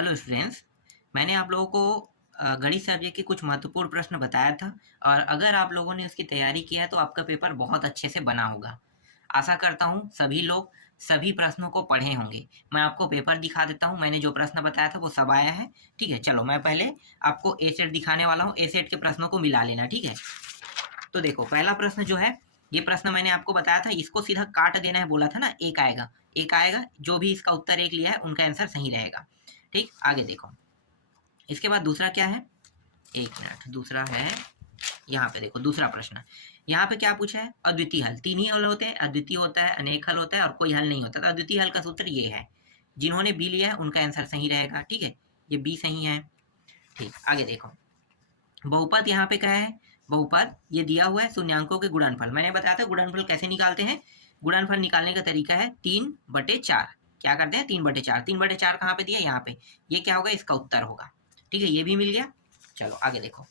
Hello students, मैंने आप लोगों को गणित सब्जेक्ट के कुछ महत्वपूर्ण प्रश्न बताया था और अगर आप लोगों ने उसकी तैयारी किया है तो आपका पेपर बहुत अच्छे से बना होगा। आशा करता हूँ सभी लोग सभी प्रश्नों को पढ़े होंगे। मैं आपको पेपर दिखा देता हूँ, मैंने जो प्रश्न बताया था वो सब आया है। ठीक है, चलो मैं पहले आपको ए सेट दिखाने वाला हूँ। ए सेट के प्रश्नों को मिला लेना, ठीक है। तो देखो पहला प्रश्न जो है, ये प्रश्न मैंने आपको बताया था, इसको सीधा काट देना है बोला था ना, एक आएगा। एक आएगा, जो भी इसका उत्तर एक लिया है उनका आंसर सही रहेगा। ठीक, आगे देखो। इसके बाद दूसरा क्या है, एक मिनट, दूसरा है यहाँ पे देखो। दूसरा प्रश्न यहाँ पे क्या पूछा है, अद्वितीय हल। तीन ही हल होते हैं, अद्वितीय होता है, अनेक हल होता है और कोई हल नहीं होता। तो अद्वितीय हल का सूत्र ये है। जिन्होंने बी लिया है उनका आंसर सही रहेगा, ठीक है, ये बी सही है। ठीक, आगे देखो। बहुपद यहाँ पे क्या है, बहुपद ये दिया हुआ है शून्यांकों के गुणनफल। मैंने बताया था गुणनफल कैसे निकालते हैं। गुणनफल निकालने का तरीका है 3/4। क्या करते हैं, 3/4। 3/4 कहाँ पे दिया, यहाँ पे। ये क्या होगा, इसका उत्तर होगा। ठीक है, ये भी मिल गया। चलो आगे देखो।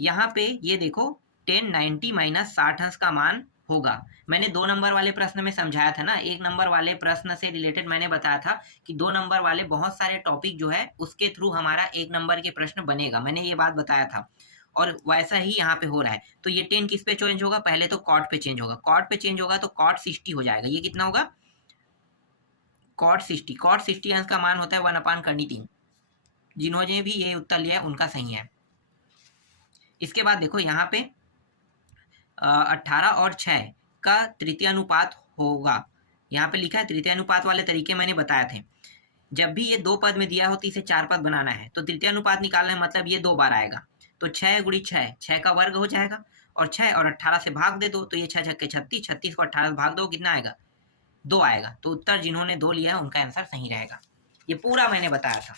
यहाँ पे ये देखो 1090 माइनस 60 अंश का मान होगा। मैंने 2 नंबर वाले प्रश्न में समझाया था ना। 1 नंबर वाले प्रश्न से रिलेटेड मैंने बताया था कि 2 नंबर वाले बहुत सारे टॉपिक जो है उसके थ्रू हमारा 1 नंबर के प्रश्न बनेगा। मैंने ये बात बताया था और वैसा ही यहाँ पे हो रहा है। तो ये 10 किस पे चेंज होगा, पहले तो कॉट पे चेंज होगा। कॉट पे चेंज होगा तो कॉट 60 हो जाएगा। ये कितना होगा, कॉट 60। कॉट 60 अंश का मान होता है 1/3। जिन्होंने भी ये उत्तर लिया उनका सही है। इसके बाद देखो यहाँ पे 18 और 6 का तृतीय अनुपात होगा। यहाँ पे लिखा है तृतीय अनुपात वाले तरीके मैंने बताए थे। जब भी ये 2 पद में दिया हो तो इसे 4 पद बनाना है, तो तृतीय अनुपात निकालना है, मतलब ये 2 बार आएगा। तो 6 गुणी 6, 6 का वर्ग हो जाएगा और 6 और 18 से भाग दे दो तो ये 6 छक्के 36, 36 को 18 से भाग दो कितना आएगा, 2 आएगा। तो उत्तर जिन्होंने 2 लिया है उनका आंसर सही रहेगा। ये पूरा मैंने बताया था।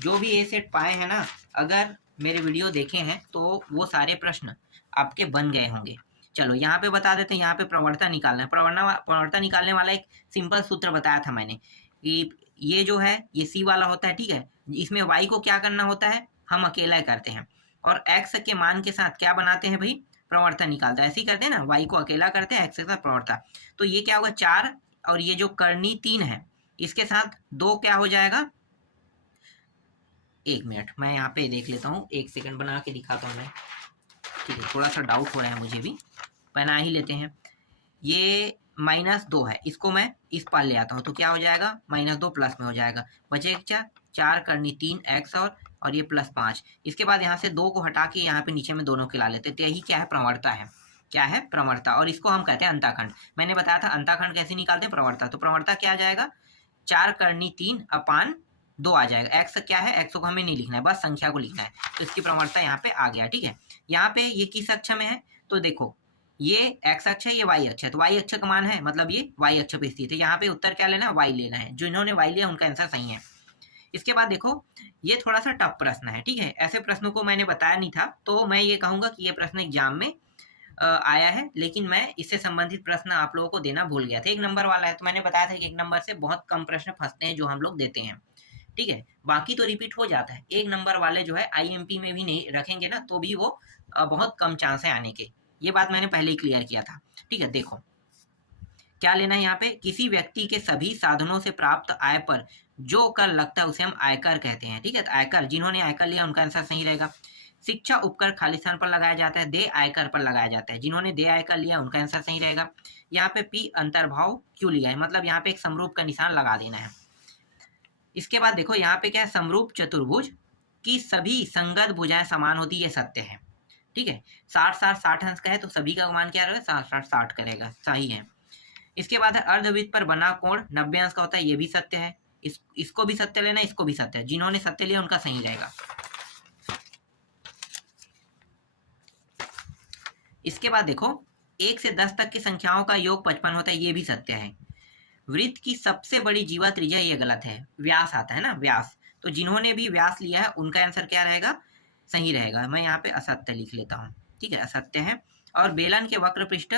जो भी ए सेट पाए हैं ना, अगर मेरे वीडियो देखे हैं तो वो सारे प्रश्न आपके बन गए होंगे। चलो यहाँ पे बता देते हैं, यहाँ पे प्रवणता निकालना है। प्रवणता निकालने वाला एक सिंपल सूत्र बताया था मैंने कि ये जो है ये सी वाला होता है, ठीक है। इसमें वाई को क्या करना होता है, हम अकेला करते हैं और एक्स के मान के साथ क्या बनाते हैं भाई, प्रवणता निकालते हैं। ऐसे ही करते हैं ना, वाई को अकेला करते हैं, एक्स के साथ प्रवणता। तो ये क्या होगा, 4 और ये जो करनी 3 है इसके साथ 2 क्या हो जाएगा। एक मिनट मैं यहाँ पे देख लेता हूँ, एक सेकंड बना के दिखाता हूँ मैं। ठीक है, थोड़ा सा डाउट हो रहा है मुझे भी, बना ही लेते हैं। ये -2 है, इसको मैं इस पार ले आता हूँ तो क्या हो जाएगा, -2 प्लस में हो जाएगा। बचेगा क्या, 4 करनी 3 एक्स और ये +5। इसके बाद यहाँ से 2 को हटा के यहाँ पे नीचे में दोनों के ला लेते हैं। तो यही क्या है, प्रवणता है। क्या है, प्रवणता। और इसको हम कहते हैं अंताखंड। मैंने बताया था अंताखंड कैसे निकालते हैं, प्रवणता। तो प्रवणता क्या आ जाएगा, 4 करनी 3/2 आ जाएगा। एक्स क्या है, एक्स को हमें नहीं लिखना है, बस संख्या को लिखना है। तो इसकी प्रवणता यहाँ पे आ गया, ठीक है। यहाँ पे ये किस अक्ष में है, तो देखो ये एक्स अक्ष है, ये वाई अक्ष है। तो वाई अक्ष का मान है, मतलब ये वाई अक्ष पे स्थित है। यहाँ पे उत्तर क्या लेना है, वाई लेना है। जो इन्होंने वाई लिया उनका आंसर सही है। इसके बाद देखो ये थोड़ा सा टफ प्रश्न है, ठीक है। ऐसे प्रश्नों को मैंने बताया नहीं था, तो मैं ये कहूंगा कि ये प्रश्न एग्जाम में आया है, लेकिन मैं इससे संबंधित प्रश्न आप लोगों को देना भूल गया था। 1 नंबर वाला है, तो मैंने बताया था कि 1 नंबर से बहुत कम प्रश्न फंसते हैं जो हम लोग देते हैं, ठीक है। बाकी तो रिपीट हो जाता है। 1 नंबर वाले जो है आईएमपी में भी नहीं रखेंगे ना तो भी वो बहुत कम चांस है आने के। ये बात मैंने पहले ही क्लियर किया था, ठीक है। देखो क्या लेना है यहाँ पे, किसी व्यक्ति के सभी साधनों से प्राप्त आय पर जो कर लगता है उसे हम आयकर कहते हैं, ठीक है। तो आयकर, जिन्होंने आयकर लिया उनका आंसर सही रहेगा। शिक्षा उपकर खाली स्थान पर लगाया जाता है, दे आयकर पर लगाया जाता है। जिन्होंने दे आयकर लिया उनका आंसर सही रहेगा। यहाँ पे पी अंतर्भाव क्यों लिया है, मतलब यहाँ पे एक समरूप का निशान लगा देना है। इसके बाद देखो यहाँ पे क्या है, समरूप चतुर्भुज की सभी संगत भुजाएं समान होती है, ये सत्य है, ठीक है। 60 अंश का है तो सभी का मान क्या रहेगा, 60 करेगा, सही है। इसके बाद है अर्धवृत्त पर बना कोण 90 अंश का होता है, ये भी सत्य है। इसको भी सत्य लेना, इसको भी सत्य है। जिन्होंने सत्य लिया उनका सही रहेगा। इसके बाद देखो 1 से 10 तक की संख्याओं का योग 55 होता है, ये भी सत्य है। वृत्त की सबसे बड़ी जीवा त्रिज्या, ये गलत है। व्यास आता है ना, व्यास। तो जिन्होंने भी व्यास लिया है उनका आंसर क्या रहेगा, सही रहेगा। मैं यहाँ पे असत्य लिख लेता हूँ, ठीक है, असत्य है। और बेलन के वक्र पृष्ठ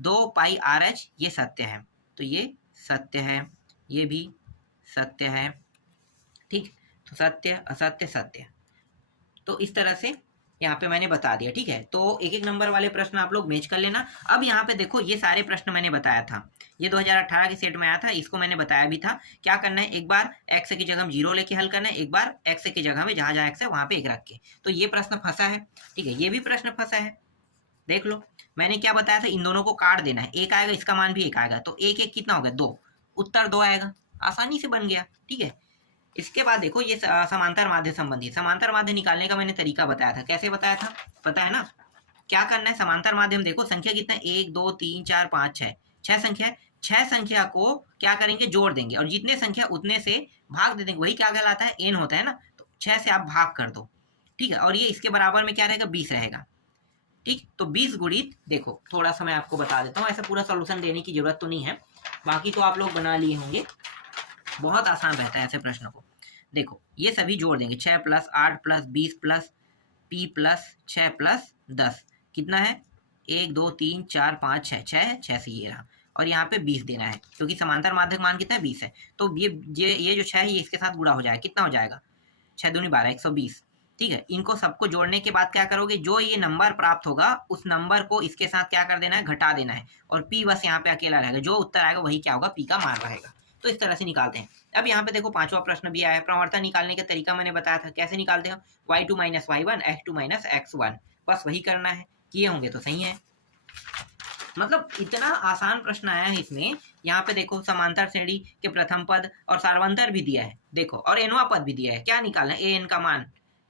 2πRh, ये सत्य है। तो ये सत्य है, ये भी सत्य है, ठीक। तो सत्य असत्य सत्य। तो इस तरह से यहाँ पे मैंने बता दिया, ठीक है। तो एक एक नंबर वाले प्रश्न आप लोग मैच कर लेना। अब यहाँ पे देखो ये सारे प्रश्न मैंने बताया था, ये 2018 के सेट में आया था, इसको मैंने बताया भी था। क्या करना है, एक बार एक्स की जगह हम 0 लेके हल करना है, एक बार एक्स की जगह में जहाँ जहाँ एक्स है वहाँ पे 1 रख के। तो ये प्रश्न फंसा है, ठीक है, ये भी प्रश्न फंसा है। देख लो मैंने क्या बताया था, इन दोनों को काट देना है, 1 आएगा, इसका मान भी 1 आएगा, तो 1 1 कितना हो गया, 2, उत्तर 2 आएगा, आसानी से बन गया, ठीक है। इसके बाद देखो ये समांतर माध्य संबंधी, समांतर माध्य निकालने का मैंने तरीका बताया था, कैसे बताया था, पता है ना। क्या करना है, समांतर माध्यम देखो संख्या कितना है, 1 2 3 4 5 6, 6 संख्या है, 6 संख्या को क्या करेंगे, जोड़ देंगे, और जितने संख्या उतने से भाग दे देंगे, वही क्या कहलाता है, एन होता है ना। तो 6 से आप भाग कर दो, ठीक है, और ये इसके बराबर में क्या रहेगा, 20 रहेगा, ठीक। तो 20 गुणित, देखो थोड़ा सा मैं आपको बता देता हूँ, ऐसा पूरा सोल्यूशन देने की जरूरत तो नहीं है, बाकी तो आप लोग बना लिए होंगे, बहुत आसान रहता है ऐसे प्रश्न को। देखो ये सभी जोड़ देंगे, 6 plus 8 plus 20 plus P plus 6 plus 10 कितना है, 1 2 3 4 5 6, 6 है, 6 से ये रहा, और यहाँ पे 20 देना है, क्योंकि समांतर माध्यक मान कितना है, 20 है। तो ये जो 6 है ये इसके साथ गुणा हो जाएगा, कितना हो जाएगा, 6 दूनी 12, 120, ठीक है। इनको सबको जोड़ने के बाद क्या करोगे, जो ये नंबर प्राप्त होगा उस नंबर को इसके साथ क्या कर देना है, घटा देना है, और पी बस यहाँ पे अकेला रहेगा, जो उत्तर आएगा वही क्या होगा, पी का मान रहेगा। तो इस तरह से निकालते हैं। अब यहाँ पे देखो पांचवा प्रश्न भी आया है, प्रवर्तन निकालने का तरीका मैंने बताया था, कैसे निकालते हैं, y2 minus y1 x2 minus x1, बस वही करना है, किए होंगे तो सही है। मतलब इतना आसान प्रश्न आया है इसमें। यहाँ पे देखो समांतर श्रेणी के प्रथम पद और सार्वंतर भी दिया है, देखो, और एनवा पद भी दिया है, क्या निकालना है, ए एन का मान।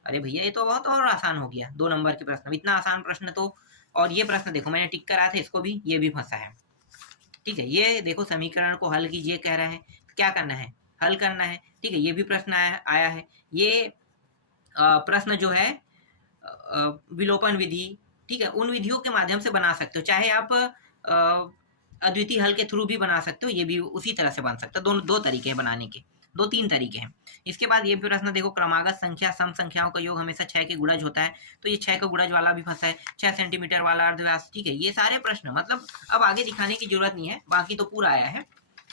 अरे भैया ये तो बहुत और आसान हो गया, 2 नंबर के प्रश्न, इतना आसान प्रश्न तो। और ये प्रश्न देखो मैंने टिक कराया था, इसको भी, ये भी फंसा है, ठीक है। ये देखो समीकरण को हल कीजिए कह रहा है, क्या करना है, हल करना है, ठीक है। ये भी प्रश्न आया है। ये प्रश्न जो है विलोपन विधि, ठीक है, उन विधियों के माध्यम से बना सकते हो, चाहे आप अद्वितीय हल के थ्रू भी बना सकते हो, ये भी उसी तरह से बन सकता है। दोनों 2 तरीके हैं बनाने के, 2-3 तरीके हैं। इसके बाद ये प्रश्न देखो, क्रमागत संख्या सम संख्याओं का योग हमेशा 6 के गुणज होता है, तो ये 6 का गुणज वाला भी फंसा है, 6 सेंटीमीटर वाला अर्धव्यास, ठीक है। ये सारे प्रश्न मतलब अब आगे दिखाने की जरूरत नहीं है, बाकी तो पूरा आया है,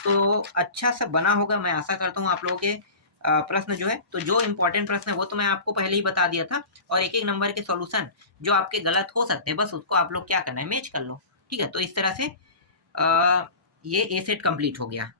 तो अच्छा सा बना होगा, मैं आशा करता हूँ आप लोगों के प्रश्न जो है, तो जो इंपॉर्टेंट प्रश्न है वो तो मैं आपको पहले ही बता दिया था, और एक एक नंबर के सॉल्यूशन जो आपके गलत हो सकते हैं, बस उसको आप लोग क्या करना है, मैच कर लो, ठीक है। तो इस तरह से ये ए सेट कंप्लीट हो गया।